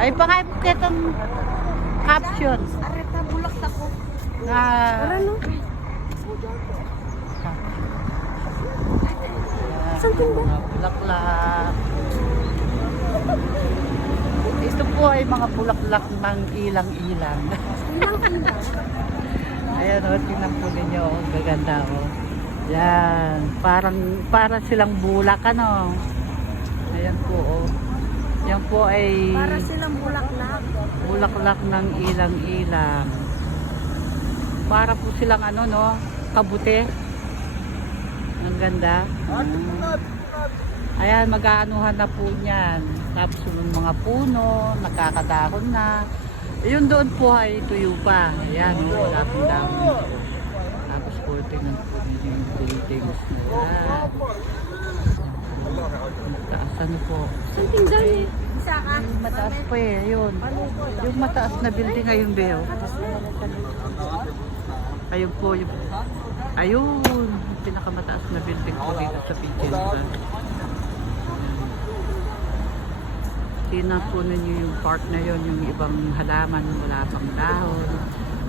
Ay, baka itong caption. Areta bulak ako. Na, Ano? Something ba? Mga bulaklak. Ito po ay mga bulaklak ng ilang-ilang. Ilang-ilang? Ayan o, tingnan po ninyo. Ang gaganda o. Yan. Para silang bulak ano. Ayan po o. Yan po ay Para silang bulaklak. bulaklak ng ilang-ilang. Para po silang ano no, kabute. Ang ganda. Ayan, mag-aanuhan na po niyan. Tapos yung mga puno, nakakadahon na. Yun doon po ay tuyo pa. Ayan, oh, wala pong dahon. Tapos po, tingnan po yung buildings na yan. Mataas ano po. Something done eh. Isa ka? Mataas pa eh, yun. Yung mataas na building ayun, Beo. Ayun po, yung ayun, yung pinakamataas na building po dito sa Pigeon. Tingnan po ninyo yung part na yun, yung ibang halaman, wala pang dahon.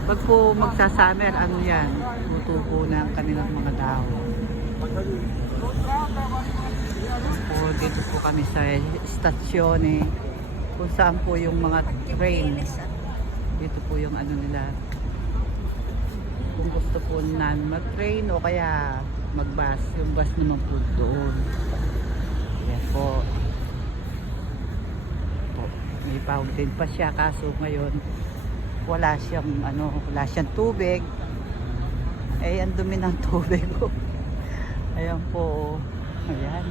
Pag po magsasummer, ano yan, tutubo na ang kanilang mga dahon. Po, dito po kami sa estasyon eh, kung saan po yung mga train. Dito po yung ano nila. Kung gusto po na mag-train o kaya mag-bus, yung bus naman po doon. Yan po. May fountain pa siya kaso ngayon wala siyang ano, wala siyang tubig. Eh ang dumi ng tubig ko. Ayan po. Ayan.